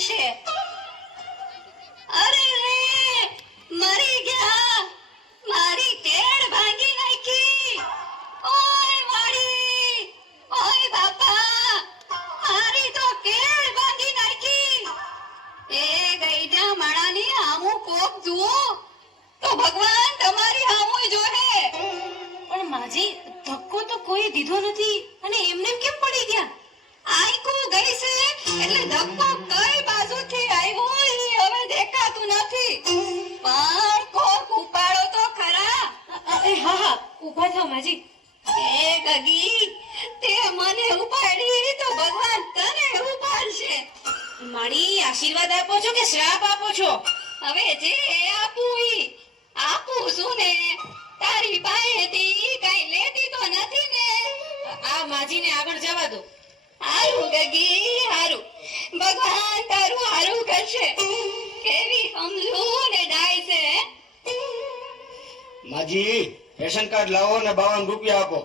છે. અરે રે, મરી ગયા, મારી કેળ ભાંગી નાખી. ઓય વાડી, ઓય બાપા, મારી તો કેળ ભાંગી નાખી. એ ગઈડા માણાની આમું કોક જુઓ તો ભગવાન તમારી આમું જોહે. પણ માજી, ધક્કો તો કોઈ દીધો નથી અને એમને કેમ પડી ગયા? આઈકુ ગઈ છે એટલે ધક્કો કઈ બાજુથી આવ્યો ઈ હવે દેખાતું નથી. પણ કોક ઉપાડો તો ખરા. હા હા, ઊભા થાઓ માજી. એ ગગી, તે મને ઉપાડી તો ભગવાન તને ઉપાડશે. મારી આશીર્વાદ આપો છો કે શ્રાપ આપો છો? હવે જે આપું ઈ આપું છું ને. તારી પાસેથી કઈ લેતી તો નથી ને. આ માજીને આગળ જવા દો. હારું ગગી, હારું. ભગવાન તારું હારું કરશે. કેવી સમજુ ને ડાય છે. માજી, રેશન કાર્ડ લાવો ને 52 રૂપિયા આપો.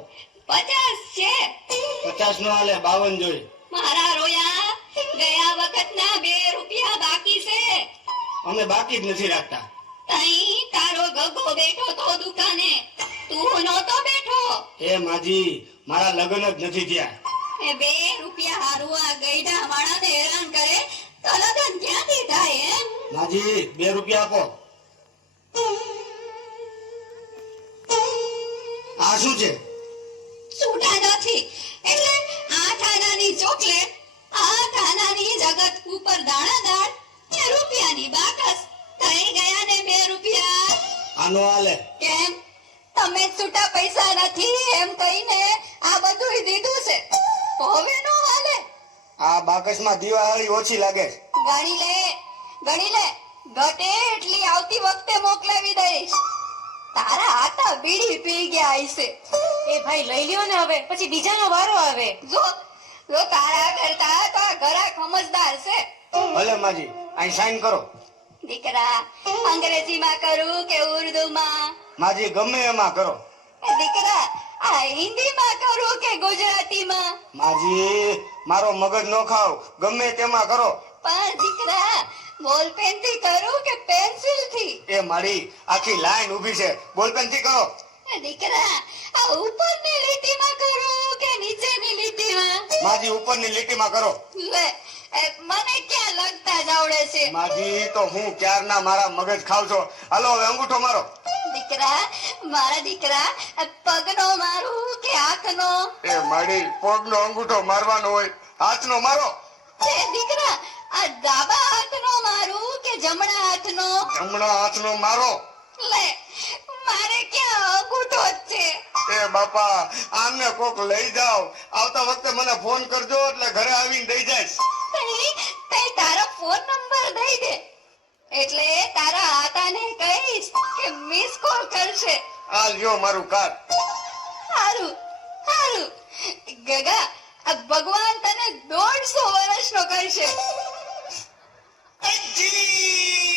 50 છે. 50 નો હાલે, 52 જોઈએ. મારા રોયા, ગયા વખતના 2 રૂપિયા બાકી છે. અમે બાકી જ નથી રાખતા. તઈ તારો ગગો બેઠો તો દુકાને, તું નહોતો બેઠો. એ માજી, મારા લગ્ન જ નથી થયા. એ 2 રૂપિયા હારું આ ગઈડા માણાને હેરાન કરે તો લગન ક્યાંથી થાય એમ? માજી, 2 રૂપિયા આપો. આ શું છે? છૂટા નથી એટલે 8 આનાની ચોકલેટ, 8 આનાની જગત ઉપર દાણાદાર, 2 રૂપિયાની બાકસ. થઈ ગયા ને 2 રૂપિયા. આનો હાલે. કેમ? તમે છૂટા પૈસા નથી એમ કહીને આ બધુંય દીધું છે. હવે નો હાલે. આ બાકસમાં દિવાળી ઓછી લાગે છે. ગણી લે, ગણી લે. ઘટે એટલી આવતી વખતે મોકલાવી દઈશ. તારા હાથા બીડી પી ગયા હશે. એ ભાઈ લઈ લ્યો ને હવે, પછી બીજાનો વારો આવે. જો જો તારા કરતા તો આ ઘરાક સમજદાર છે. ભલે માજી, અહીં સાઈન કરો. દીકરા, અંગ્રેજીમાં કરું કે ઉર્દુમાં? માજી, ગમે એમાં કરો. એ દીકરા, આ હિન્દીમાં કરું કે ગુજરાતીમાં? માજી, મારો મગજ નો ખાવ, ગમે તેમાં કરો. પણ દીકરા, બોલપેન થી કરું કે પેન્સિલ થી? એ મારી આખી લાઈન ઊભી છે, બોલપેન થી કરો. એ દીકરા, આ ઉપરની લીટીમાં કરું કે નીચેની લીટીમાં? માજી, ઉપરની લીટીમાં કરો. લે, મને ક્યાં લગતા જ આવડે છે. માજી, તો હું ક્યારના મારા મગજ ખાવ છો. હાલો હવે અંગૂઠો મારો. દીકરા, મારા દીકરા, પગનો મારું કે હાથનો? એ મારી, પગનો અંગૂઠો મારવાનો હોય, હાથનો મારો. એ દીકરા, આ ડાબા હાથનો મારું કે જમણા હાથનો? જમણા હાથનો મારો. લે, મારે ક્યાં અંગૂઠો જ છે. એ બાપા, આમને કોક લઈ જાઓ. આવતા વખતે મને ફોન કરજો એટલે ઘરે આવીને દઈ જઈશ. તે તારો ફોન નંબર દઈ દે એટલે તારા આતાને કહીશ કે મિસ કોલ કરશે. આ લ્યો મારું કાર્ડ. સારું સારું. ગગા, આ ભગવાન તને 150 વર્ષનો કરશે. અજી!